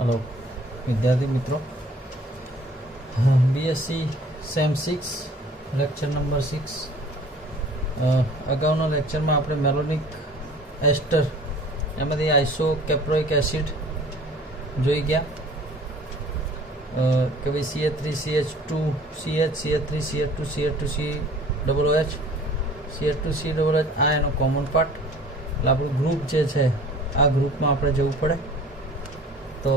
Hello विद्यार्थी मित्रों, BSc sem 6 lecture number 6 अगाउना लेक्चर में આપણે મેલોનિક એસ્ટર એમાંથી આઇસો કેપ્રોઇક એસિડ જોઈ ગયા કે ભાઈ CH3CH2 CH CH3 CH2 CH2 COOH CH2 COOH આ એનો કોમન પાર્ટ. એટલે આપણું ગ્રુપ જે છે આ ગ્રુપમાં આપણે જવું પડે. તો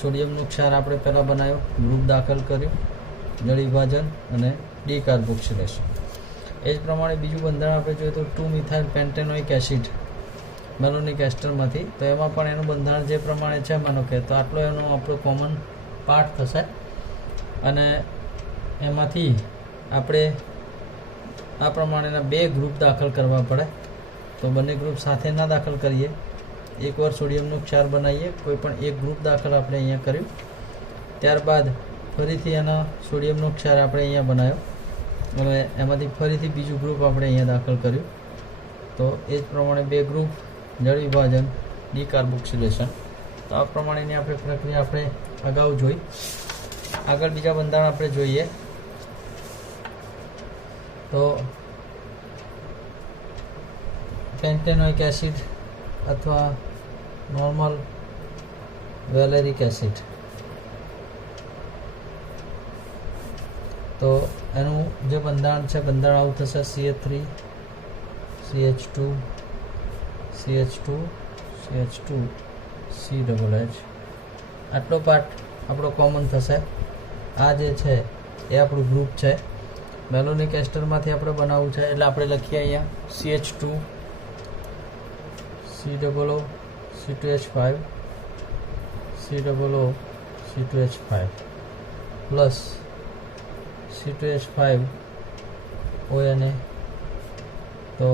સોડિયમનું ક્ષાર આપણે પહેલાં બનાવ્યો, ગ્રુપ દાખલ કર્યું, જળ વિભાજન અને ડીકાર્બોક્સિલેશન. એ જ પ્રમાણે બીજું બંધારણ આપણે જોઈએ તો 2 મિથાઇલ પેન્ટેનોઇક એસિડ મેલોનિક એસ્ટરમાંથી. તો એમાં પણ એનું બંધારણ જે પ્રમાણે છે માનો કે તો આટલો એનો આપણો કોમન પાર્ટ થશે અને એમાંથી આપણે આ પ્રમાણેના 2 ગ્રુપ દાખલ કરવા પડે. તો બંને ગ્રુપ સાથે ના દાખલ કરીએ, એકવાર સોડિયમનો ક્ષાર બનાવીએ, કોઈ પણ એક ગ્રુપ દાખલ આપણે અહીંયા કર્યું, ત્યારબાદ ફરીથી એના સોડિયમનો ક્ષાર આપણે અહીંયા બનાવ્યો અને એમાંથી ફરીથી બીજું ગ્રુપ આપણે અહીંયા દાખલ કર્યું. તો એ જ પ્રમાણે 2 ગ્રુપ, જળ વિભાજન, ડીકાર્બોક્સિલેશન. તો આ પ્રમાણેની આપણે પ્રક્રિયા આપણે અગાઉ જોઈ. આગળ બીજા બંધારણ આપણે જોઈએ તો પેન્ટેનોઇક એસિડ અથવા નોર્મલ વેલેરિક એસિડ. તો એનું જે બંધારણ છે, બંધારણ આવું થશે CH3 CH2 CH2 CH2 COOH. આટલો પાર્ટ આપણો કોમન થશે. આ જે છે એ આપણું ગ્રુપ છે, મેલોનિક એસ્ટરમાંથી આપણે બનાવવું છે. એટલે આપણે લખીએ અહીંયા CH2 COO C2H5 COO C2H5 plus C2H5 ONA. તો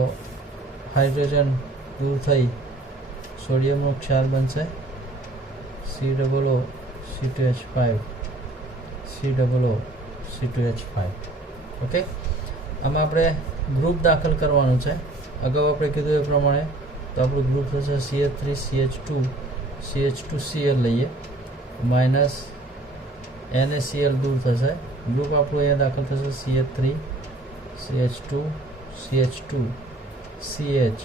હાઇડ્રોજન દૂર થઈ સોડિયમનો ક્ષાર બનશે COO C2H5 COO C2H5. Okay, આમાં આપણે ગ્રુપ દાખલ કરવાનું છે. અગાઉ આપણે કીધું એ પ્રમાણે તો આપણું ગ્રુપ થશે CH3 CH2 CH2Cl લઈએ, માઇનસ NaCl દૂર થશે. ગ્રુપ આપણું અહીંયા દાખલ થશે CH3 CH2 CH2 CH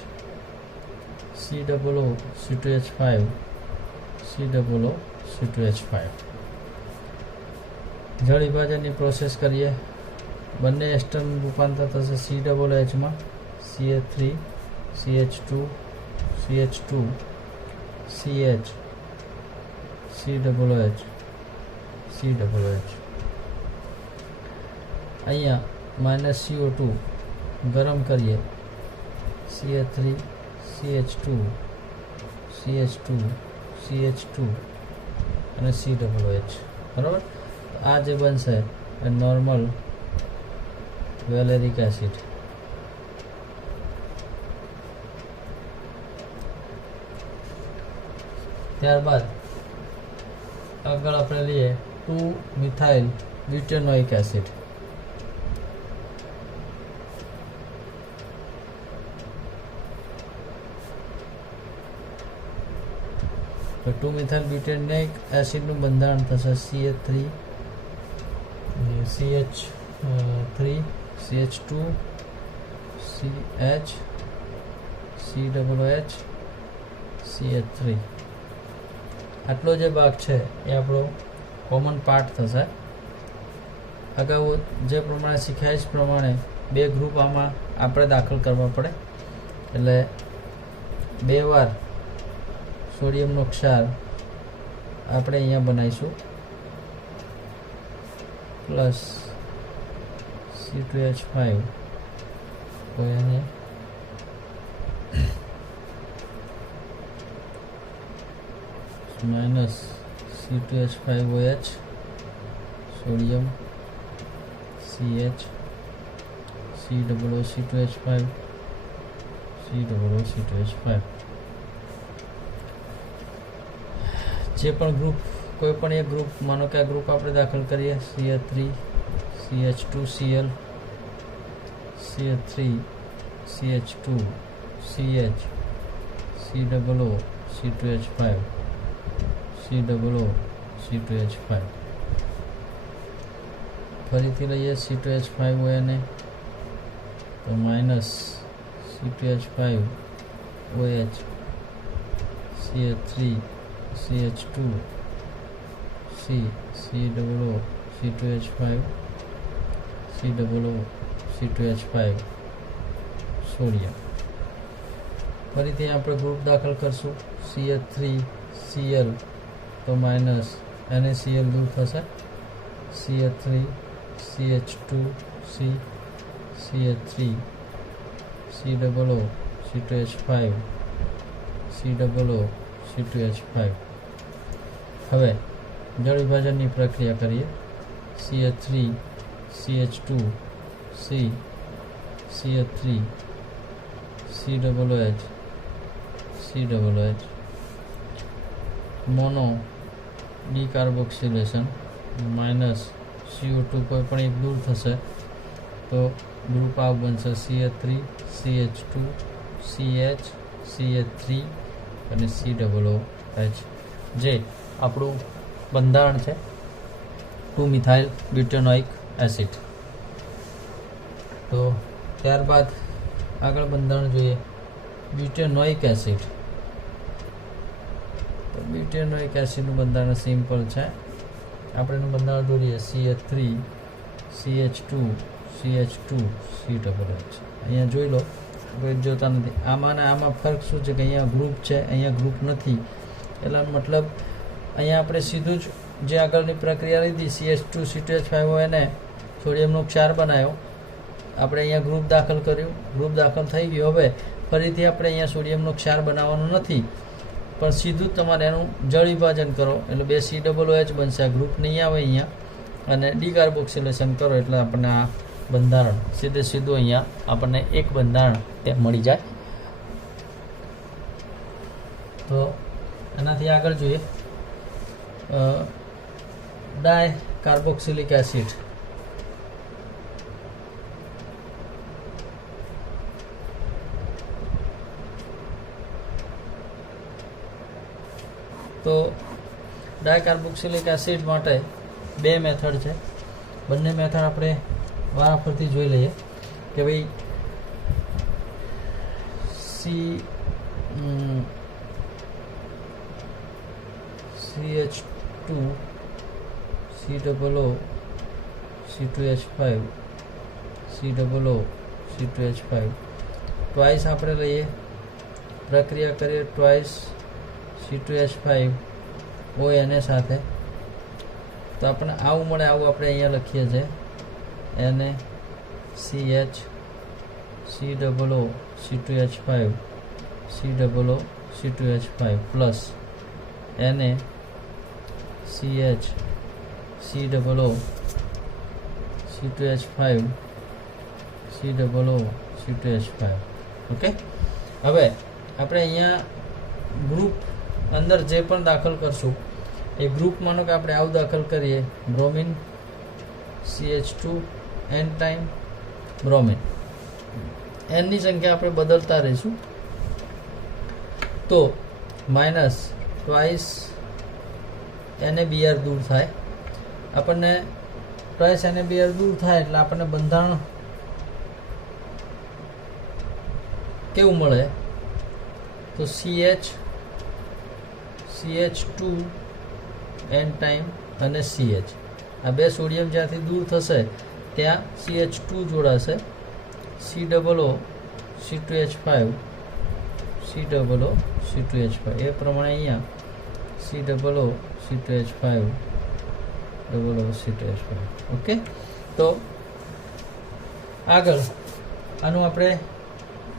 COO C2H5 COO C2H5. જળ વિભાજનની પ્રોસેસ કરીએ. બંને એસ્ટરનું રૂપાંતર થશે COOH માં, CH3 CH2 CH2 CH COOH COOH. અહીંયા માઇનસ CO2 ગરમ કરીએ, CH3 CH2 CH2 CH2 અને COOH. બરાબર. આ જે બનશે એ નોર્મલ વેલેરિક એસિડ. ત્યારબાદ આગળ આપણે લઈએ 2 મિથાઇલ બ્યુટેનોઇક એસિડ. તો 2 મિથાઇલ બ્યુટેનોઇક એસિડનું બંધારણ થશે CH3 CH3 CH2 CH COOH CH3. આટલો જે ભાગ છે એ આપણો કોમન પાર્ટ થશે. અગાઉ જે પ્રમાણે શીખ્યા જ પ્રમાણે 2 ગ્રુપ આમાં આપણે દાખલ કરવા પડે. એટલે 2 વાર સોડિયમનો ક્ષાર આપણે અહીંયા બનાવીશું, plus C2H5 ONA minus C2H5OH sodium CH COO C2H5 COO C2H5. જે પણ ગ્રુપ, કોઈ પણ એક ગ્રુપ, માનો કે આ ગ્રુપ આપણે દાખલ કરીએ CH3 CH2Cl CH3 CH2 CH COO C2H5 C2H5 ફરીથી લઈએ C2H5OH ને તો minus C2H5OH CH3 CH2 C2H5 C2H5 sodium ફરીથી આપણે ગ્રુપ દાખલ કરશું CH3Cl તો માઇનસ NaCl દૂર થશે CH3 CH2 CH3 C2H5 C2H5 હવે જળ વિભાજનની પ્રક્રિયા કરીએ CH3 CH2 CH3 COH mono ડીકાર્બોક્સિલેશન minus CO2 કોઈ પણ એક દૂર થશે તો ગ્રુપ આવું બનશે CH3 CH2 CH CH3 અને COOH જે આપણું બંધારણ છે 2-મિથાઇલ બ્યુટેનોઇક એસિડ. તો ત્યારબાદ આગળ બંધારણ જોઈએ બ્યુટેનોઇક એસિડ. તો બ્યુટેનોઇક એસિડનું બંધારણ સિમ્પલ છે. આપણે એનું બંધારણ દોરીએ CH3 CH2 CH2 COOH. અહીંયા જોઈ લો કોઈ જોતા નથી. આમાં ફરક શું છે કે અહીંયા ગ્રુપ છે, અહીંયા ગ્રુપ નથી. એટલે મતલબ અહીંયા આપણે સીધું જ જે આગળની પ્રક્રિયા લીધી CH2 C2H5OH ને સોડિયમનો ક્ષાર બનાવ્યો, આપણે અહીંયા ગ્રુપ દાખલ કર્યું, ગ્રુપ દાખલ થઈ ગયું. હવે ફરીથી આપણે અહીંયા સોડિયમનો ક્ષાર બનાવવાનો નથી, પણ સીધું જ તમારે એનું જળ વિભાજન કરો એટલે 2 COOH બનશે. આ ગ્રુપ નહીં આવે અહીંયા, અને ડીકાર્બોક્સિલેશન કરો એટલે આપણને આ બંધારણ સીધું અહીંયા આપણને એક બંધારણ ત્યાં મળી જાય. તો એનાથી આગળ જોઈએ ડાય કાર્બોક્સિલિક એસિડ. તો ડાયકાર્બોક્સિલિક એસિડ માટે બે મેથડ છે. બંને મેથડ આપણે વારાફરતી જોઈ લઈએ કે ભાઈ CH2 COO C2H5 COO C2H5 twice આપણે લઈએ, પ્રક્રિયા કરીએ ટ્વાઇસ C2H5ONA સાથે તો આપણે આવું મળે. આવું આપણે અહીંયા લખીએ છીએ NaCH COO C2H5 COO C2H5 plus NaCH COO C2H5 COO C2H5. Okay, હવે આપણે અહીંયા ગ્રુપ અંદર જે પણ દાખલ કરશું એ ગ્રુપ માનો કે આપણે આવું દાખલ કરીએ bromine CH2 N time bromine. એનની સંખ્યા આપણે બદલતા રહીશું. તો માઇનસ ટ્વાઇસ NaBr દૂર થાય. આપણને ટ્વાઇસ NaBr દૂર થાય એટલે આપણને બંધારણ કેવું મળે તો CH2 N ટાઈમ અને CH. આ બે સોડિયમ જ્યાંથી દૂર થશે ત્યાં CH2 જોડાશે, COO C2H5 COO C2H5 એ પ્રમાણે અહીંયા COO C2H5 OO C2H5. Okay, તો આગળ આનું આપણે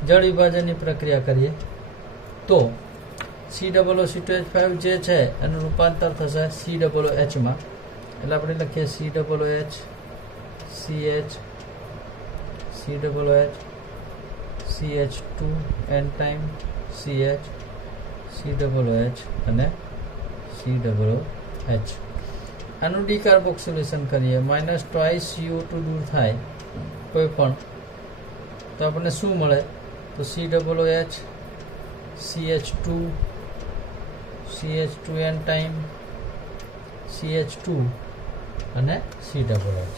જળ વિભાજનની પ્રક્રિયા કરીએ તો COO C2H5 જે છે એનું રૂપાંતર થશે COOH માં. એટલે આપણે લખીએ COOH CH COOH CH2 N time CH COOH અને COOH. આનું ડીકાર્બોક્સિલેશન કરીએ માઇનસ ટ્વાઇસ CO2 દૂર થાય કોઈ પણ તો આપણને શું મળે તો COOH CH2 CH2n time CH2 અને COOH.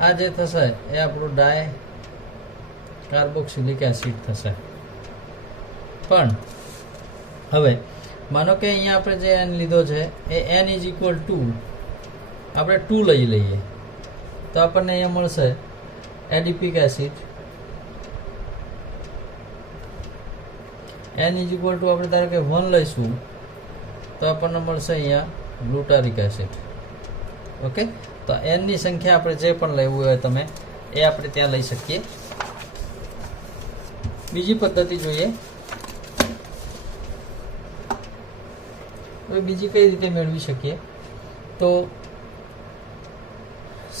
આ જે થશે એ આપણું ડાય કાર્બોક્સિલિક એસિડ થશે. પણ હવે માનો કે અહીંયા આપણે જે n લીધો છે એ n ઇઝ ઇક્વલ ટુ આપણે 2 લઈ લઈએ તો આપણને અહીંયા મળશે adipic acid. n is equal to આપણે ધારો કે 1 લઈશું તો આપણને મળશે અહીંયા ગ્લુટારિક એસિડ. ઓકે, તો n ની સંખ્યા આપણે જે પણ લેવું હોય તમે એ આપણે ત્યાં લઈ શકીએ. બીજી પદ્ધતિ જોઈએ. હવે બીજી કઈ રીતે મેળવી શકીએ તો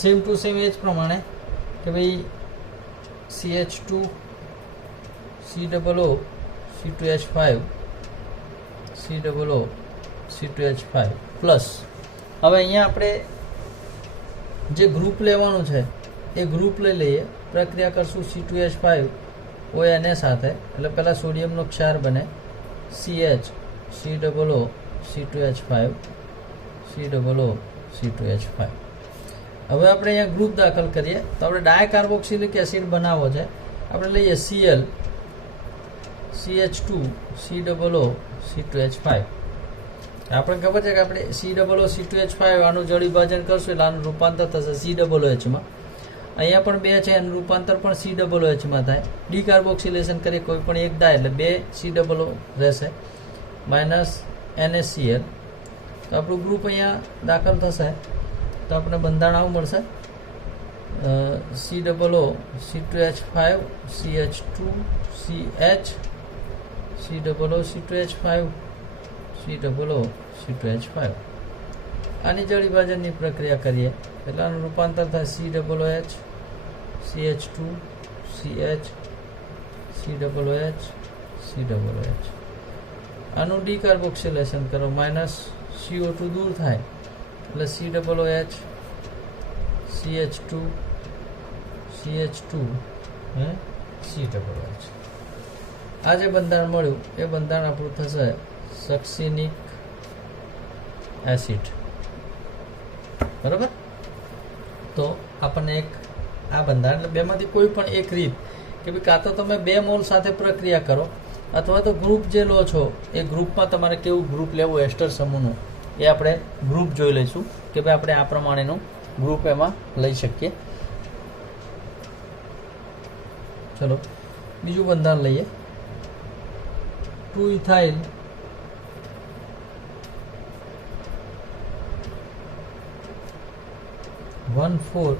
સેમ ટુ સેમ એ જ પ્રમાણે કે ભાઈ CH2 COO C2H5 COO C2H5 plus હવે અહીંયા આપણે જે ગ્રુપ લેવાનું છે એ ગ્રુપ લઈ લઈએ. પ્રક્રિયા કરશું C2H5 ONA સાથે એટલે પહેલાં સોડિયમનો ક્ષાર બને CH COO C2H5 COO C2H5. હવે આપણે અહીંયા ગ્રુપ દાખલ કરીએ તો આપણે ડાયકાર્બોક્સિલિક એસિડ બનાવવો છે. આપણે લઈએ Cl CH2 COO C2H5. આપણે ખબર છે કે આપણે COO C2H5 આનું જળ વિભાજન કરશું એટલે આનું રૂપાંતર થશે COOH માં. અહીંયા પણ 2 છે એનું રૂપાંતર પણ COOH માં થાય. ડીકાર્બોક્સિલેશન કરીએ કોઈ પણ એક ડાય એટલે 2 COO રહેશે માઇનસ NaCl. તો આપણું ગ્રુપ અહીંયા દાખલ થશે તો આપણે બંધારણ આવું મળશે COO C2H5 CH2 CH COO C2H5 COO C2H5. આની જળ વિભાજનની પ્રક્રિયા કરીએ એટલે આનું રૂપાંતર થાય COOH CH2 CH COOH COOH. આનું ડીકાર્બોક્સિલેશન કરો માઇનસ CO2 દૂર થાય એટલે COOH CH2 CH2 COOH. આ જે બંધારણ મળ્યું એ બંધારણ આપણું થશે સક્સિનિક એસિડ. બરાબર. તો આપણને એક આ બંધારણ એટલે બેમાંથી કોઈ પણ એક રીત કે ભાઈ કાં તો તમે 2 મોલ સાથે પ્રક્રિયા કરો અથવા તો ગ્રુપ જે લો છો એ ગ્રુપમાં તમારે કેવું ગ્રુપ લેવું એસ્ટર સમૂહનું એ આપણે ગ્રુપ જોઈ લઈશું કે ભાઈ આપણે આ પ્રમાણેનું ગ્રુપ એમાં લઈ શકીએ. ચલો બીજું બંધારણ લઈએ. 2 ઇથાઇલ (1,4)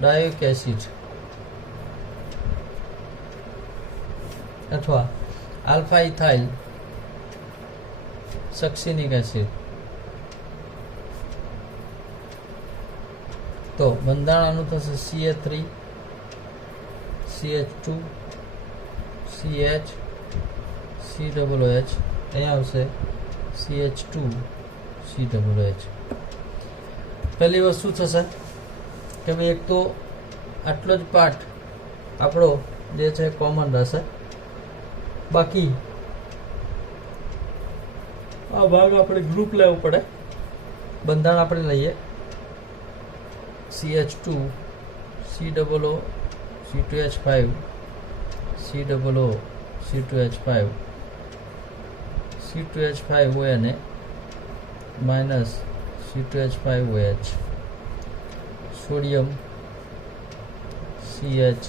ડાયોઇક એસિડ અથવા આલ્ફા ઇથાઇલ સક્સિનિક એસિડ. તો બંધારણ આનું થશે CH3 CH2 CH COOH. અહીંયા આવશે CH2 COOH. પહેલી વસ્તુ થશે કે ભાઈ એક તો આટલો જ પાર્ટ આપણો જે છે કોમન રહેશે. બાકી આ ભાગ આપણે ગ્રુપ લેવું પડે. બંધારણ આપણે લઈએ CH2 COO C2H5 COO C2H5 C2H5 ONA minus C2H5OH. Sodium CH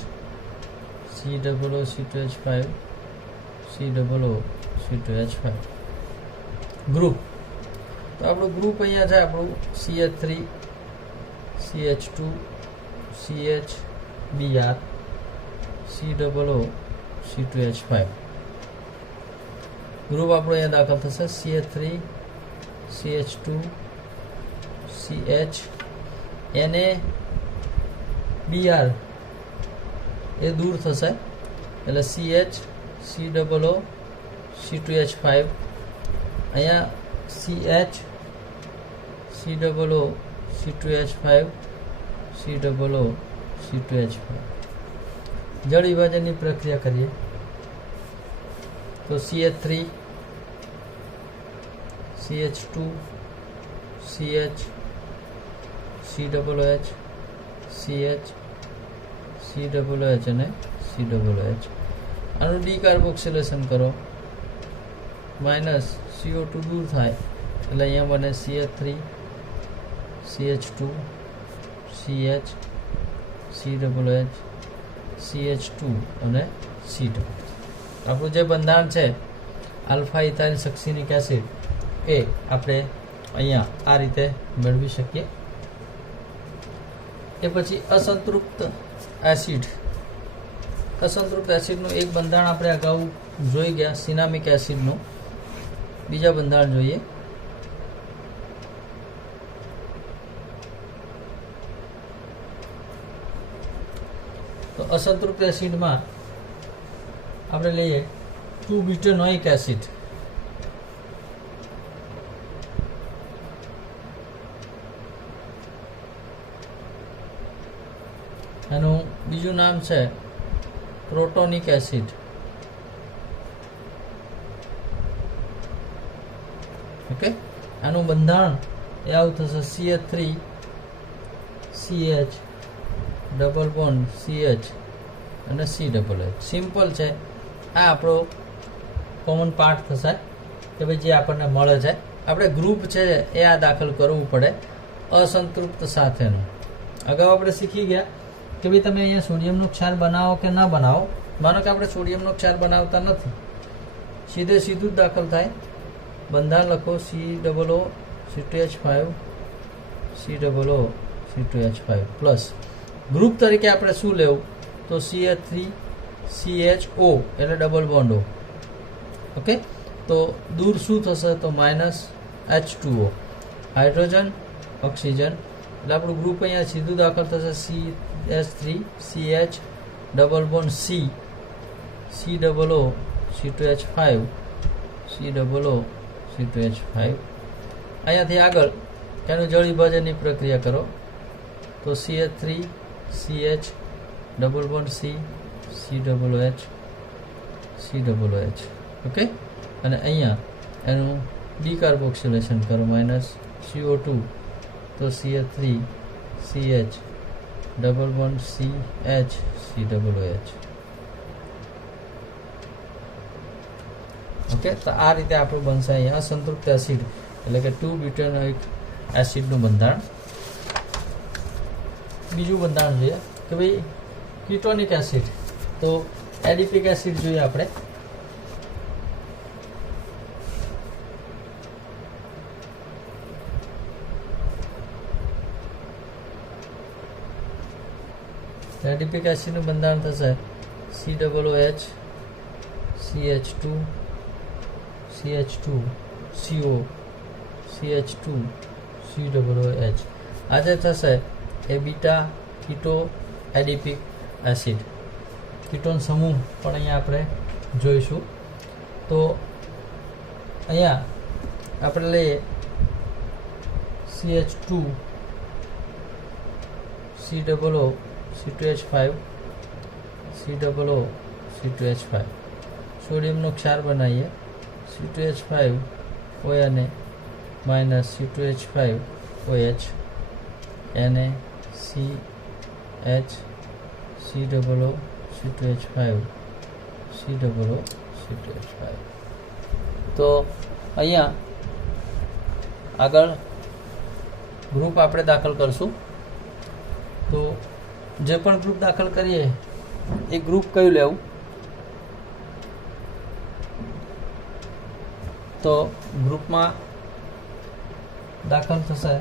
COO C2H5 COO C2H5. Group તો આપણું ગ્રુપ અહીંયા છે આપણું CH3 CH2 CH Br COO C2H5. Group આપણું અહીંયા દાખલ થશે CH3 CH2 CH Na Br એ દૂર થશે એટલે CH COO C2H5. અહીંયા CH COO C2H5 COO C2H5. જળ વિભાજનની પ્રક્રિયા કરીએ તો CH3 CH2 CH COOH CH COOH અને COOH. આનું ડીકાર્બોક્સિલેશન કરો, માઇનસ CO2 દૂર થાય એટલે અહીંયા બને CH3 CH2 CH COOH CH2 અને C2. આપણું જે બંધારણ છે આલ્ફા ઇથાઇલ સક્સિનિક એસિડ એ આપણે અહીંયા આ રીતે મેળવી શકીએ. એ પછી અસંતૃપ્ત એસિડનું એક બંધારણ આપણે અગાઉ જોઈ ગયા, સિનામિક એસિડનું. બીજા બંધારણ જોઈએ. તો અસંતૃપ્ત એસિડમાં આપણે લઈએ 2-બ્યુટેનોઇક એસિડ. એનું બીજું નામ છે પ્રોટોનિક એસિડ. ઓકે, આનું બંધારણ એ આવું થશે CH3 CH double bond CH અને COOH. સિમ્પલ છે. આ આપણો કોમન પાર્ટ થશે કે ભાઈ જે આપણને મળે છે. આપણે ગ્રુપ છે એ આ દાખલ કરવું પડે અસંતૃપ્ત સાથેનું. અગાઉ આપણે શીખી ગયા કે ભાઈ તમે અહીંયા સોડિયમનો ક્ષાર બનાવો કે ના બનાવો. માનો કે આપણે સોડિયમનો ક્ષાર બનાવતા નથી, સીધું જ દાખલ થાય. બંધારણ લખો COO C2H5 COO C2H5 plus group તરીકે આપણે શું લેવું તો CH3 CHO એટલે ડબલ બોન્ડ O. ઓકે, તો દૂર શું થશે તો માઇનસ H2O, હાઇડ્રોજન ઓક્સિજન. એટલે આપણું ગ્રુપ અહીંયા સીધું દાખલ થશે CH3 CH double bond COO C2H5 COO C2H5. અહીંયાથી આગળ એનું જળ વિભાજનની પ્રક્રિયા કરો તો CH3 CH double bond COOH. Okay, અને અહીંયા એનું ડીકાર્બોક્સિલેશન કરો, માઇનસ CO2 તો CH3 CH double bond CH COOH. Okay, તો આ રીતે આપણું બનશે અહીંયા અસંતૃપ્ત એસિડ એટલે કે 2-બ્યુટેનોઇક એસિડનું બંધારણ. બીજું બંધારણ જોઈએ કે ભાઈ કીટોનિક એસિડ. તો એડિપિક એસિડ જોઈએ આપણે. એડિપિક એસિડનું બંધારણ થશે COOH CH2 CH2 CO CH2 COOH. આ જે થશે એ બીટા કીટો એડિપિક એસિડ. કીટોન સમૂહ પણ અહીંયા આપણે જોઈશું. તો અહીંયા આપણે લઈએ CH2 COO C2H5 COO C2H5. સોડિયમનો ક્ષાર બનાવીએ C2H5 OH અને minus C2H5 OH Na CH COO C2H5 COO C2H5. તો અહીંયા આગળ ગ્રુપ આપણે દાખલ કરશું. તો જે પણ ગ્રુપ દાખલ કરીએ એ ગ્રુપ કયું લેવું તો ગ્રુપમાં દાખલ થશે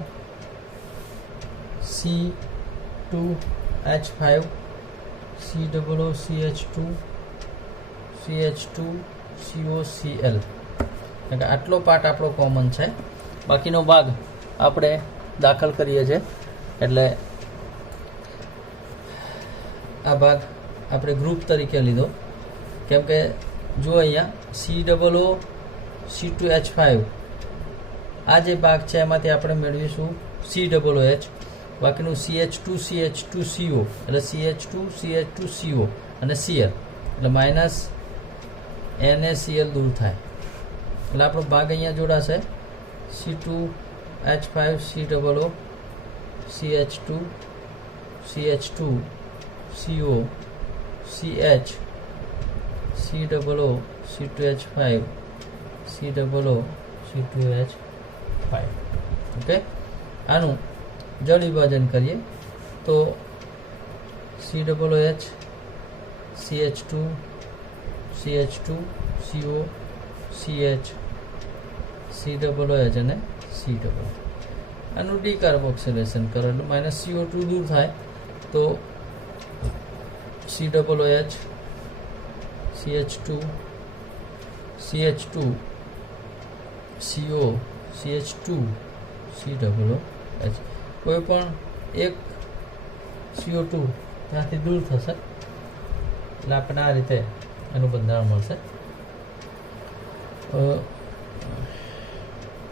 C2H5 COO CH2 CH2 COCl. આટલો પાર્ટ આપણો કોમન છે, બાકીનો ભાગ આપણે દાખલ કરીએ છીએ. એટલે આ ભાગ આપણે ગ્રુપ તરીકે લીધો કેમ કે જો અહીંયા COO C2H5 આ જે ભાગ છે એમાંથી આપણે મેળવીશું COOH, બાકીનું CH2 CH2CO એટલે CH2 CH2CO અને Cl એટલે માઇનસ NaCl દૂર થાય એટલે આપણો ભાગ અહીંયા જોડાશે C2H5 COO CH2 CH2 CO CH COO C2H5 COO C2H5 okay આનું જળ વિભાજન કરીએ તો COOH CH2 CH2 CO CH COOH અને COO આનું ડીકાર્બોક્સિલેશન કરો એટલે -CO2 દૂર થાય તો COOH CH2 CH2 CO CH2 COOH કોઈ પણ એક CO2 ત્યાંથી દૂર થશે એટલે આપણને આ રીતે એનું બંધારણ મળશે.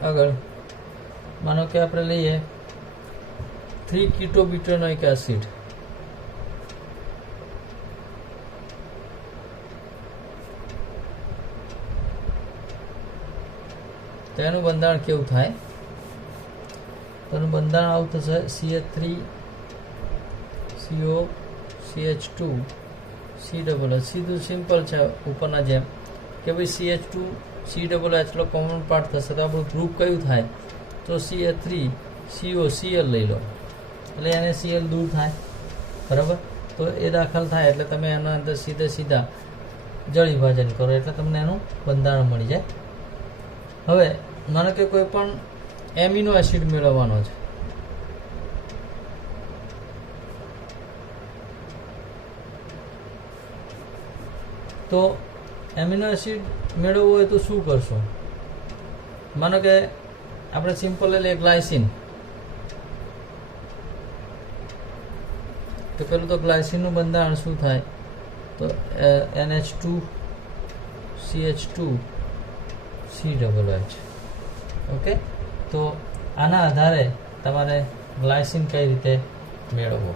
આગળ માનો કે આપણે લઈએ 3 કીટોબ્યુટાનોઇક એસિડ તો એનું બંધારણ કેવું થાય તો એનું બંધારણ આવું થશે CH3 CO CH2 COOH સીધું સિમ્પલ છે ઉપરના જેમ કે ભાઈ CH2 COOH એટલો કોમન પાર્ટ થશે તો આપણું ગ્રુપ કયું થાય તો CH3 CO Cl લઈ લો એટલે એને Cl દૂર થાય બરાબર તો એ દાખલ થાય એટલે તમે એના અંદર સીધા જળ વિભાજન કરો એટલે તમને એનું બંધારણ મળી જાય. હવે માનો કે કોઈ પણ એમિનો એસિડ મેળવવાનો છે તો એમિનો એસિડ મેળવવો હોય તો શું કરશો માનો કે આપણે સિમ્પલ લઈએ ગ્લાયસિન તો પેલું તો ગ્લાયસિનનું બંધારણ શું થાય તો NH2 CH2 COOH ઓકે તો આના આધારે તમારે ગ્લાયસિન કઈ રીતે મેળવવો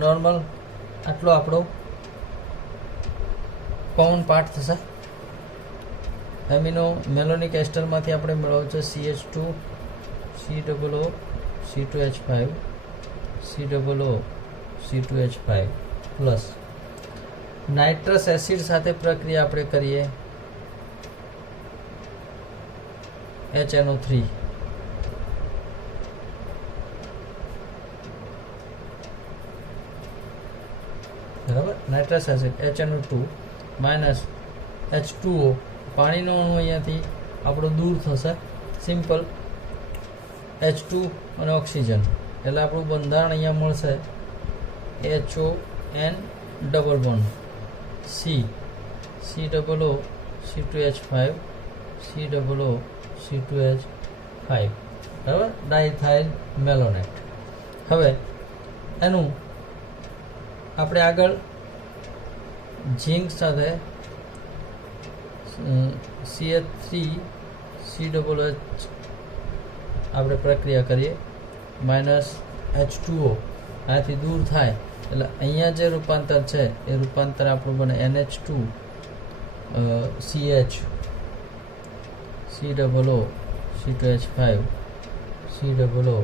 નોર્મલ આટલો આપણો કોમન પાર્ટ થશે એમિનો મેલોનિક એસ્ટરમાંથી આપણે મેળવવું છે CH2 COO C2H5 COO C2H5 plus nitrous acid સાથે પ્રક્રિયા આપણે કરીએ HNO3 બરાબર nitrous acid HNO2 minus H2O પાણીનો અણુ અહીંયાથી આપણો દૂર થશે સિમ્પલ H2 અને ઓક્સિજન એટલે આપણું બંધારણ અહીંયા મળશે HON double bond C COO C2H5 COO C2H5 બરાબર ડાઇથાઇલ મેલોનેટ. હવે એનું આપણે આગળ ઝીંક સાથે CH3 COOH આપણે પ્રક્રિયા કરીએ માઇનસ H2O આથી દૂર થાય એટલે અહીંયા જે રૂપાંતર છે એ રૂપાંતર આપણું બને NH2 CH COO C2H5 COO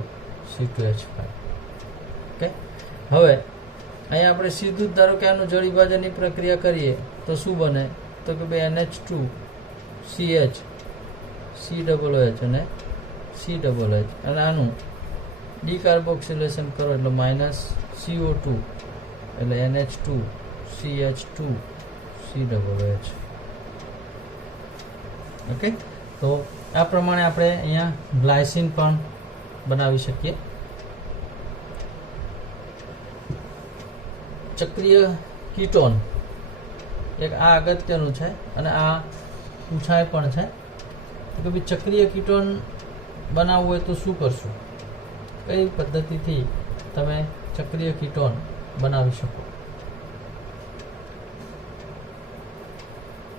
C2H5 okay. હવે અહીંયા આપણે સીધું જ ધારો કે આનું જળ વિભાજનની પ્રક્રિયા કરીએ તો શું બને તો કે ભાઈ NH2 CH COOH અને COOH અને આનું ડીકાર્બોક્સિલેશન કરો એટલે માઇનસ CO2 એટલે NH2 CH2 COOH ઓકે. તો આ પ્રમાણે આપણે અહીંયા ગ્લાયસિન પણ બનાવી શકીએ. ચક્રીય કીટોન એક આ અગત્યનું છે અને આ પૂછાય પણ છે કે ભાઈ ચક્રીય કીટોન બનાવવું હોય તો શું કરશું કઈ પદ્ધતિથી તમે ચક્રીય કીટોન બનાવી શકો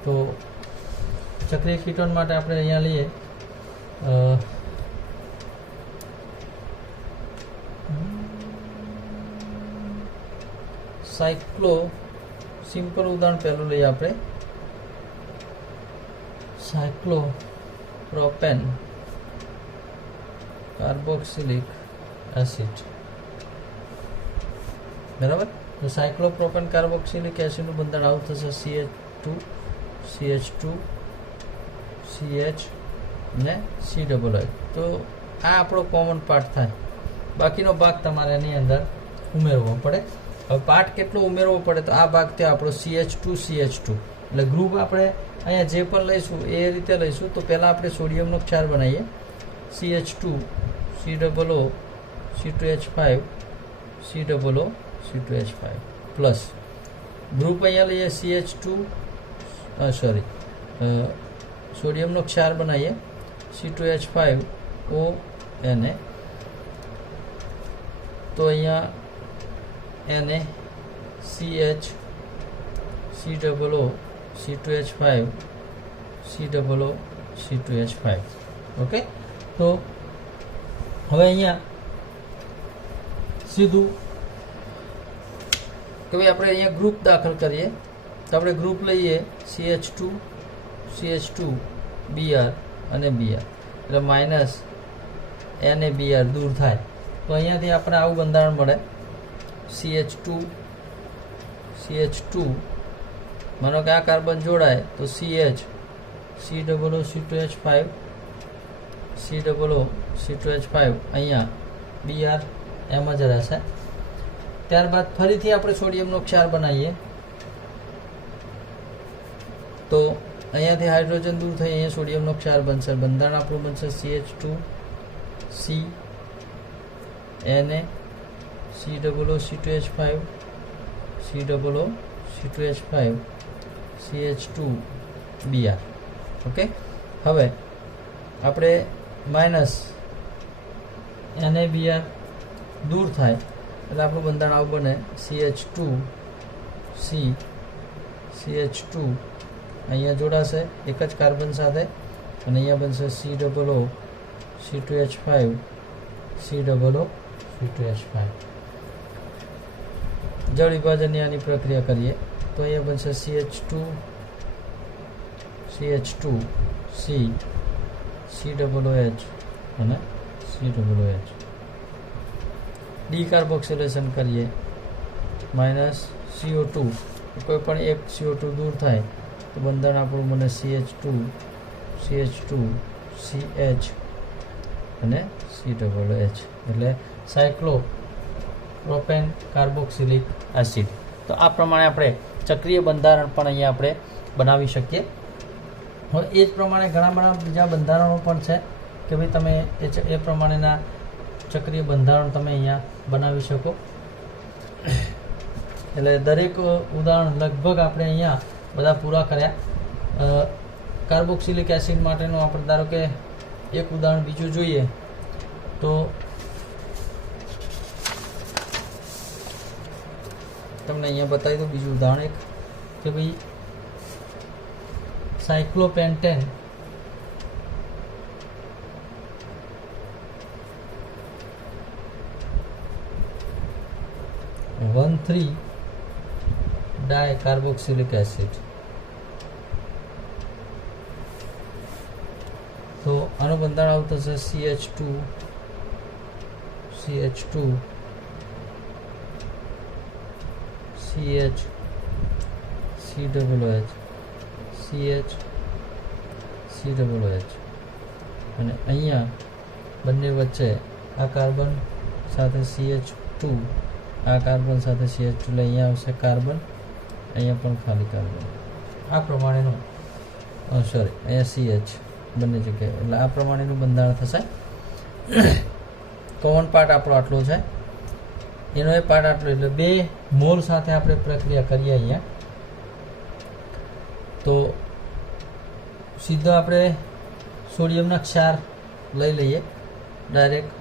તો ચક્રીય કીટોન માટે આપણે અહીંયા લઈએ સાયક્લો સિમ્પલ ઉદાહરણ પહેલું લઈએ આપણે. સાયક્લો પ્રોપેન કાર્બોક્સિલિક એસિડ. બરાબર. તો સાયક્લોપ્રોપેન કાર્બોક્સિલિક એસિડનું બંધારણ આવું થશે, CH2 CH2 CH ને COH. તો આ આપણો કોમન પાર્ટ થાય. બાકીનો ભાગ તમારે એની અંદર ઉમેરવો પડે. હવે પાર્ટ કેટલો ઉમેરવો પડે તો આ ભાગ થયો આપણો CH2 CH2. એટલે ગ્રુપ આપણે અહીંયા જે પણ લઈશું એ રીતે લઈશું. તો પહેલાં આપણે સોડિયમનો ક્ષાર બનાવીએ, CH2 COO C2H5 COO C2H5 plus group અહીંયા લઈએ CH2 સોડિયમનો ક્ષાર બનાવીએ C2H5 ONA. તો અહીંયા Na CH COO C2H5 COO C2H5. Okay. તો હવે અહીંયા સીધું કે ભાઈ આપણે અહીંયા ગ્રુપ દાખલ કરીએ. તો આપણે ગ્રુપ લઈએ CH2 CH2 Br અને Br, એટલે માઇનસ NaBr દૂર થાય. તો અહીંયાથી આપણે આવું બંધારણ મળે, CH2 CH2 માનો કે આ કાર્બન જોડાય તો CH COO C2H5 COO C2H5 અહીંયા Br એમ જ રહેશે. ત્યારબાદ ફરીથી આપણે સોડિયમનો ક્ષાર બનાવીએ. તો અહીંયાથી હાઇડ્રોજન દૂર થઈ અહીંયા સોડિયમનો ક્ષાર બનશે. બંધારણ આપણું બનશે CH2 C Na COO C2H5 COO C2H5 CH2 Br. Okay. હવે આપણે માઇનસ NaBr દૂર થાય એટલે આપણું બંધારણ આવું બને, CH2 C CH2 અહીંયા જોડાશે એક જ કાર્બન સાથે અને અહીંયા બનશે COO C2H5 COO C2H5. જળ વિભાજનની આની પ્રક્રિયા કરીએ તો અહીંયા બનશે CH2 CH2 C COOH અને COOH. ડીકાર્બોક્સિલેશન કરીએ, માઇનસ CO2, કોઈ પણ એક CO2 દૂર થાય તો બંધારણ આપણું બને CH2 CH2 CH અને COOH, એટલે સાયક્લો પ્રોપેન કાર્બોક્સિલિક એસિડ. તો આ પ્રમાણે આપણે ચક્રીય બંધારણ પણ અહીંયા આપણે બનાવી શકીએ. હવે એ જ પ્રમાણે ઘણા બધા બીજા બંધારણો પણ છે કે ભાઈ તમે એ પ્રમાણેના ચક્રીય બંધારણ તમે અહીંયા બનાવી શકો. એટલે દરેક ઉદાહરણ લગભગ આપણે અહીંયા બધા પૂરા કર્યા. કાર્બોક્સિલિક એસિડ માટેનું આપણે ધારો કે એક ઉદાહરણ બીજું જોઈએ તો તમને અહીંયા બતાવી દઉં બીજું ઉદાહરણ એક કે ભાઈ સાયક્લોપેન્ટેન ડાયકાર્બોક્સિલિક એસિડ. તો આનું બંધારણ આવું થશે CH2 CH2 CH COOH CH COOH અને અહીંયા બંને વચ્ચે આ કાર્બન સાથે CH2 આ કાર્બન સાથે CH2 એટલે અહીંયા આવશે કાર્બન, અહીંયા પણ ખાલી કાર્બન. આ પ્રમાણેનું અહીંયા CH બંને જગ્યાએ, એટલે આ પ્રમાણેનું બંધારણ થશે. કોમન પાર્ટ આપણો આટલો છે, એનો એ પાર્ટ આટલો, એટલે 2 મોલ સાથે આપણે પ્રક્રિયા કરીએ અહીંયા. તો સીધો આપણે સોડિયમના ક્ષાર લઈ લઈએ ડાયરેક્ટ.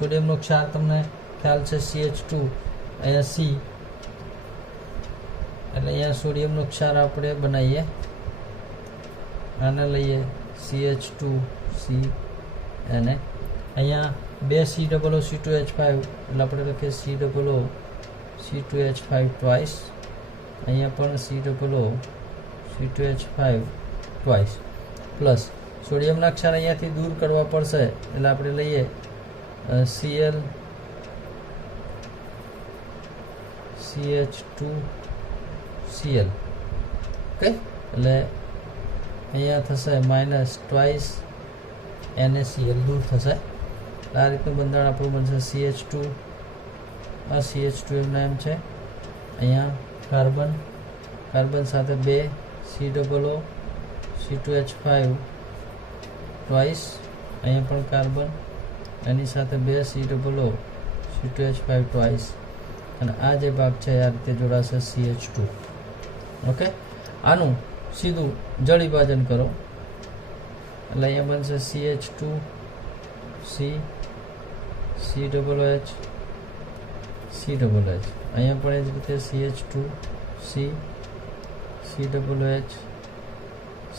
સોડિયમનો ક્ષાર તમને ખ્યાલ છે CH2 અહીંયા C, એટલે અહીંયા સોડિયમનો ક્ષાર આપણે બનાવીએ. આને લઈએ CH2 C અને અહીંયા 2 COO C2H5 એટલે આપણે લખીએ COO C2H5 ટ્વાઇસ, અહીંયા પણ C2H5 ટ્વાઇસ પ્લસ સોડિયમના ક્ષાર અહીંયાથી દૂર કરવા પડશે એટલે આપણે લઈએ Cl CH2Cl, ઓકે, એટલે અહીંયા થશે માઇનસ ટ્વાઇસ NaCl દૂર થશે. આ રીતનું બંધારણ આપણું બનશે CH2, આ CH2 એમના એમ છે, અહીંયા કાર્બન સાથે 2 COO C2H5 ટ્વાઇસ, અહીંયા પણ કાર્બન એની સાથે 2 COO C2H5 ટ્વાઇસ, અને આ જે ભાગ છે આ રીતે જોડાશે CH2. ઓકે, આનું સીધું જળ વિભાજન કરો એટલે અહીંયા બનશે CH2 C COOH COOH, અહીંયા પણ એ જ રીતે CH2 C COOH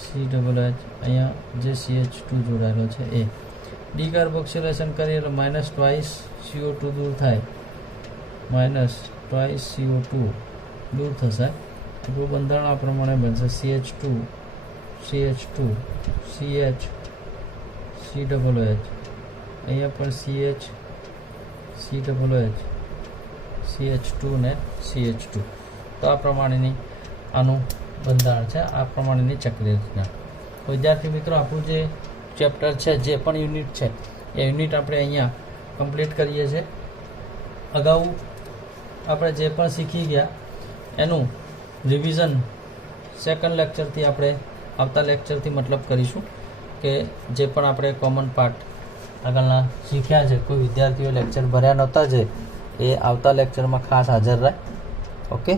COOH, અહીંયા જે CH2 જોડાયેલો છે એ ડીકાર્બોક્સિલેશન કરીએ એટલે માઇનસ ટ્વાઇસ CO2 દૂર થાય, માઇનસ ટ્વાઇસ CO2 દૂર થશે. આપણું બંધારણ આ પ્રમાણે બનશે CH2 CH2 CH COOH, અહીંયા પણ CH COOH CH2 ને CH2. તો આ પ્રમાણેની આનું બંધારણ છે, આ પ્રમાણેની ચક્રીય રચના. વિદ્યાર્થી મિત્રો, આપણું જે ચેપ્ટર છે, જે પણ યુનિટ છે એ યુનિટ આપણે અહીંયા કમ્પ્લીટ કરીએ છીએ. અગાઉ આપણે જે પણ શીખી ગયા એનું રિવિઝન સેકન્ડ લેક્ચરથી આપણે આવતા લેક્ચરથી મતલબ કરીશું કે જે પણ આપણે કોમન પાર્ટ આગળના શીખ્યા છે, કોઈ વિદ્યાર્થીઓ લેક્ચર ભર્યા નહોતા જે એ આવતા લેક્ચરમાં ખાસ હાજર રહે. ઓકે.